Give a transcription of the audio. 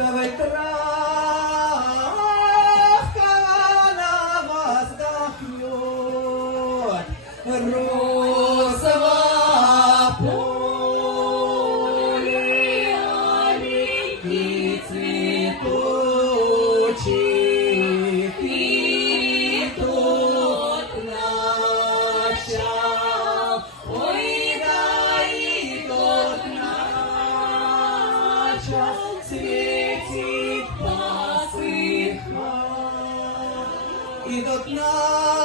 луковой травка на воздохнет, розово поле оленький цветочек, и тот начал, ой, да и тот начал цветик посыхать, и тот начал